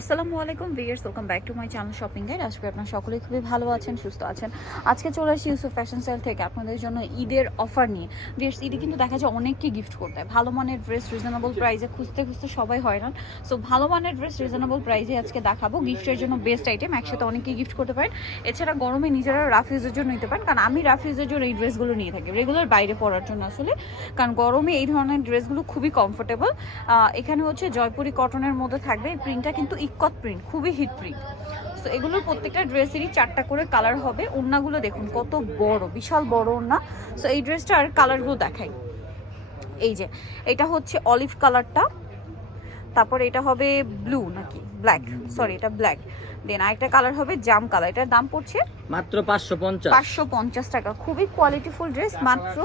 আসসালামু আলাইকুম viewers, welcome back to my channel shopping guide. আজকে আপনারা সকলেই খুবই ভালো আছেন, সুস্থ আছেন। আজকে চলে আসি ইউসুফ ফ্যাশন সেল থেকে আপনাদের জন্য ঈদের অফার নিয়ে। ভিউয়ার্স, ঈদে কিন্তু দেখা যায় অনেককে গিফট করতে হয়। ভালো মানের ড্রেস রিজনেবল প্রাইসে খুঁজতে খুঁজতে সবাই হয়রান। সো ভালো মানের ড্রেস রিজনেবল প্রাইসে আজকে দেখাবো গিফটের জন্য বেস্ট আইটেম। একসাথে অনেকে গিফট করতে পারেন। এছাড়া গরমে নিজেরা রাফ ইউজের জন্য নিতে পারেন, কারণ আমি রাফ ইউজের জন্য এই ড্রেসগুলো নিয়ে থাকি, রেগুলার বাইরে পরার জন্য আসলে, কারণ গরমে এই ধরনের ড্রেসগুলো খুবই কমফোর্টেবল। এখানে হচ্ছে জয়পুরি কটনের মধ্যে থাকবে। এই প্রিন্টটা কিন্তু ইক্কত প্রিন্ট, খুবই হিট প্রিন্ট। সো এগুলোর প্রত্যেকটা ড্রেসেরই 4টা করে কালার হবে। ওড়নাগুলো দেখুন কত বড়, বিশাল বড় ওড়না। সো এই ড্রেসটার কালারগুলো দেখাই। এই যে এটা হচ্ছে অলিভ কালারটা, তারপর এটা হবে ব্লু নাকি ব্ল্যাক, সরি এটা ব্ল্যাক। দেন আরেকটা কালার হবে জাম কালার। এটার দাম পড়ছে মাত্র 550 550 টাকা। খুবই কোয়ালিটিফুল ড্রেস, মাত্র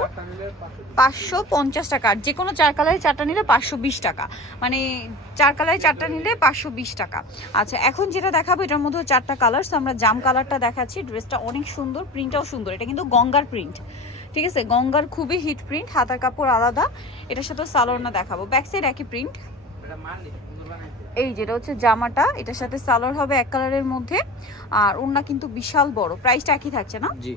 550 টাকা। আর যে কোনো 4 কালারে 4টা নিলে 520 টাকা, মানে 4 কালারে 4টা নিলে 520 টাকা। আচ্ছা, এখন যেটা দেখাবো এটার মধ্যে 4টা কালার। আমরা জাম কালারটা দেখাচ্ছি। ড্রেসটা অনেক সুন্দর, প্রিন্টটাও সুন্দর। এটা কিন্তু গঙ্গার প্রিন্ট, ঠিক আছে, গঙ্গার খুবই হিট প্রিন্ট। হাতার কাপড় আলাদা, এটার সাথে সালোয়ার দেখাবো। ব্যাক সাইড একই প্রিন্ট। এই যেটা হচ্ছে জামাটা, এটার সাথে সালোয়ার হবে এক কালারের মধ্যে। আর ওড়না কিন্তু বিশাল বড়। প্রাইসটা একই থাকছে না? জি,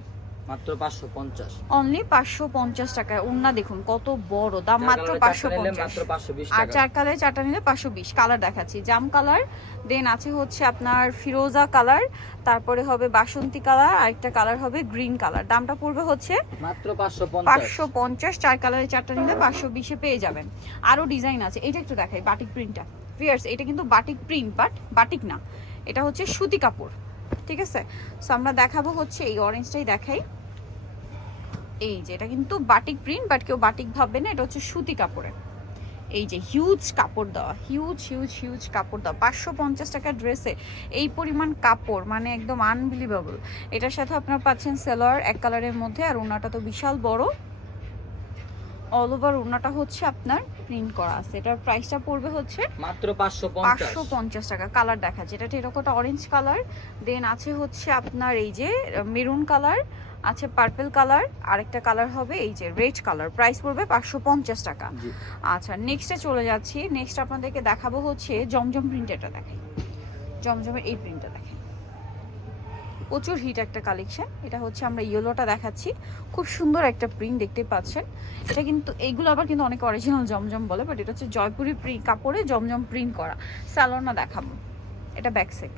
মাত্র 550। অনলি 550 টাকায়। ওড়না দেখুন কত বড়, দাম মাত্র 550। আর 4 কালারে 4টা নিলে 520। কালার দেখাচ্ছি, জাম কালার, দেন আছে হচ্ছে আপনার ফিরোজা কালার, তারপরে হবে বাসন্তী কালার, আরেকটা কালার হবে গ্রিন কালার। দামটা পড়বে হচ্ছে মাত্র 550। 550। 4 কালারে 4টা নিলে 520-এ পেয়ে যাবেন। আরো ডিজাইন আছে, এটা একটু দেখাই। বাটিক প্রিন্টটা ভিউয়ার্স, এটা কিন্তু বাটিক প্রিন্ট, বাট বাটিক না, এটা হচ্ছে সুতি কাপড়, ঠিক আছে। সো আমরা দেখাবো হচ্ছে এই অরেঞ্জটাই দেখাই। এই যে এটা কিন্তু বাটিক প্রিন্ট, বাট কেউ বাটিক ভাববে না, এটা হচ্ছে সুতি কাপড়ে। এই যে হিউজ কাপড় দেওয়া, হিউজ হিউজ হিউজ কাপড় দেওয়া। 550 টাকার ড্রেসে এই পরিমাণ কাপড়, মানে একদম আনবিলিভেবল। এটার সাথে আপনারা পাচ্ছেন সালোয়ার এক কালারের মধ্যে, আর ওড়নাটা তো বিশাল বড়। অল ওভার ওড়নাটা হচ্ছে আপনার প্রিন্ট করা আছে। এটার প্রাইসটা পড়বে হচ্ছে মাত্র 550 550 টাকা। কালার দেখাচ্ছে, এটা টেরাকোটা অরেঞ্জ কালার, দেন আছে হচ্ছে আপনার এই যে মেরুন কালার, আছে পার্পল কালার, আরেকটা কালার হবে এই যে রেড কালার। প্রাইস পড়বে 550 টাকা। আচ্ছা, নেক্সটে চলে যাচ্ছি। নেক্সট আপনাদেরকে দেখাবো হচ্ছে জমজম প্রিন্টেরটা দেখাই। জমজমের এই প্রিন্টটা দেখেন, প্রচুর হিট একটা কালেকশন। এটা হচ্ছে আমরা ইয়েলোটা দেখাচ্ছি, খুব সুন্দর একটা প্রিন্ট দেখতে পাচ্ছেন। এটা কিন্তু এইগুলো আবার কিন্তু অনেক অরিজিনাল জমজম বলে, বাট এটা হচ্ছে জয়পুরি প্রিন্ট কাপড়ে জমজম প্রিন্ট করা। সালোয়ারটা দেখাবো, এটা ব্যাক সাইড।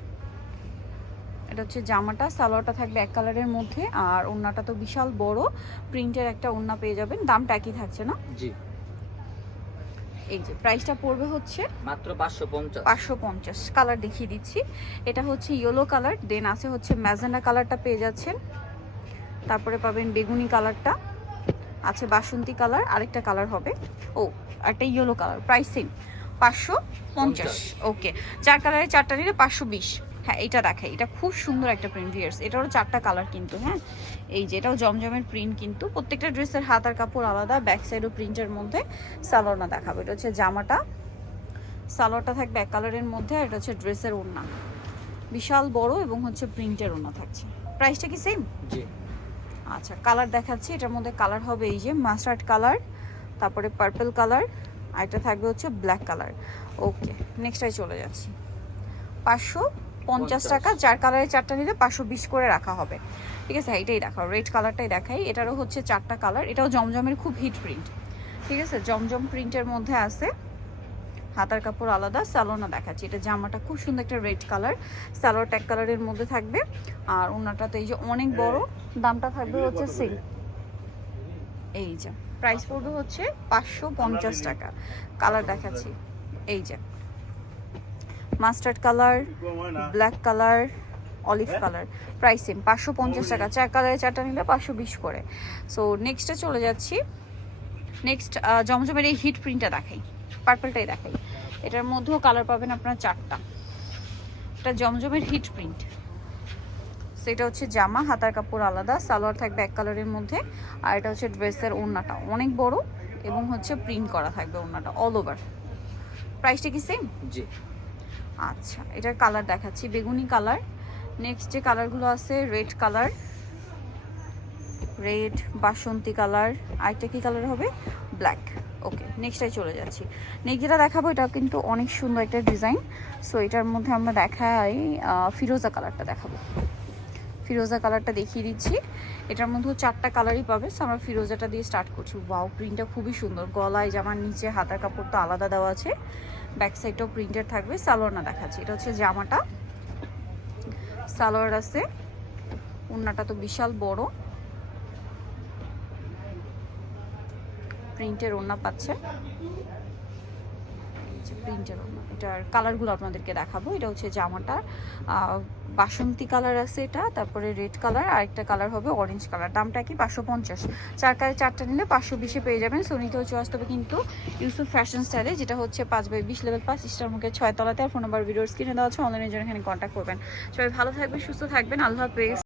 এটা হচ্ছে জামাটা, সালোয়ারটা থাকবে এক কালারের মধ্যে, আর ওড়নাটা তো বিশাল বড় প্রিন্টের একটা ওড়না পেয়ে যাবেন। দামটা একই থাকছে না? জি, এই যে প্রাইসটা পড়বে হচ্ছে মাত্র 550। 550। কালার দেখিয়ে দিচ্ছি। এটা হচ্ছে ইয়েলো কালার, দেন আছে হচ্ছে ম্যাজেন্ডা কালারটা পেয়ে যাচ্ছেন, তারপরে পাবেন বেগুনি কালারটা, আছে বাসন্তী কালার, আরেকটা কালার হবে ও একটা ইয়েলো কালার। Price same 550। ওকে, 4 কালারে 4টা নিলে 520। হ্যাঁ, এটা দেখাই, এটা খুব সুন্দর একটা প্রিন্ট ভিউয়ার্স। এটারও 4টা কালার কিন্তু। হ্যাঁ, এই যে এটাও জমজমের প্রিন্ট কিন্তু। প্রত্যেকটা ড্রেসের হাত আর কাপড় আলাদা, ব্যাক সাইডও প্রিন্টের মধ্যে। সালোয়ারটা দেখাবো, এটা হচ্ছে জামাটা, সালোয়ারটা থাকবে এক কালারের মধ্যে, আর এটা হচ্ছে ড্রেসের ওড়না, বিশাল বড় এবং হচ্ছে প্রিন্টের ওড়না থাকছে। প্রাইসটা কি সেম? জি। আচ্ছা, কালার দেখাচ্ছি। এটার মধ্যে কালার হবে এই যে মাস্টার্ড কালার, তারপরে পার্পল কালার, আর এটা থাকবে হচ্ছে ব্ল্যাক কালার। ওকে, নেক্সটটাই চলে যাচ্ছি। 550 টাকা। 4 কালারে 4টা নিলে 520 করে রাখা হবে, ঠিক আছে। এটাই দেখাও, রেড কালারটাই দেখাই। এটারও হচ্ছে 4টা কালার। এটাও জমজমের খুব হিট প্রিন্ট, ঠিক আছে, জমজম প্রিন্টের মধ্যে আছে। হাতার কাপড় আলাদা। সালোয়ারটা দেখাচ্ছি, এটা জামাটা খুব সুন্দর একটা রেড কালার, সালোয়ার ট্যাগ কালারের মধ্যে থাকবে। আর ওনাটা তো এই যে অনেক বড়। দামটা থাকবে হচ্ছে সেম। এই যে প্রাইস পড়বে হচ্ছে 550 টাকা। কালার দেখাচ্ছি, এই যে mustard colour, black colour, olive colour. Price same 550 টাকা। 4 কালারে 4টা নিলে 520 করে। সো নেক্সটে চলে যাচ্ছি। নেক্সট জমজমের এই হিট প্রিন্টটা দেখাই, পার্পলটাই দেখাই। এটার মধ্যেও কালার পাবেন আপনার 4টা। এটা জমজমের হিট প্রিন্ট। সেটা হচ্ছে জামা, হাতার কাপড় আলাদা, সালোয়ার থাকবে এক কালারের মধ্যে, আর এটা হচ্ছে ড্রেসের ওড়নাটা অনেক বড় এবং হচ্ছে প্রিন্ট করা থাকবে ওড়নাটা অল ওভার। প্রাইসটা কি সেম? জি। আচ্ছা, এটার কালার দেখাচ্ছি, বেগুনি কালার। নেক্সট যে কালারগুলো আছে, রেড কালার, রেড, বাসন্তী কালার, আরেকটা কি কালার হবে, ব্ল্যাক। ওকে, নেক্সটে চলে যাচ্ছি। নেক্সট যেটা দেখাবো এটা কিন্তু অনেক সুন্দর একটা ডিজাইন। সো এটার মধ্যে আমরা দেখাই ফিরোজা কালারটা দেখাবো। ফিরোজা কালারটা দেখিয়ে দিচ্ছি। এটার মধ্যেও 4টা কালারই পাবে। সো আমরা ফিরোজাটা দিয়ে স্টার্ট করছি। ওয়াও, প্রিন্টটা খুবই সুন্দর। গলায় জামার নিচে হাতার কাপড় তো আলাদা দেওয়া আছে, ব্যাক সাইডটাও প্রিন্টেড থাকবে। সালোয়ার না দেখাচ্ছি, এটা হচ্ছে জামাটা, সালোয়ার আছে, ওড়নাটা তো বিশাল বড়, প্রিন্টের ওড়না পাচ্ছে, প্রিন্টের ওড়না। এটার কালারগুলো আপনাদেরকে দেখাবো। এটা হচ্ছে জামাটা বাসন্তী কালার আছে এটা, তারপরে রেড কালার, আরেকটা কালার হবে অরেঞ্জ কালার। দামটা কি 550। 4 কালার 4টা নিলে 520-এ পেয়ে যাবেন। সো নিতে হচ্ছে আসতে কিন্তু ইউসুফ ফ্যাশন স্টাইলে, যেটা হচ্ছে 5/20 লেভেল 5 স্টার মুখের 6 তলাতে। আর ফোন নাম্বার ভিডিওর স্ক্রিনে দেওয়া আছে, অনলাইনের জন্য এখানে কন্ট্যাক্ট করবেন। সবাই ভালো থাকবেন, সুস্থ থাকবেন, আল্লাহ হাফেজ।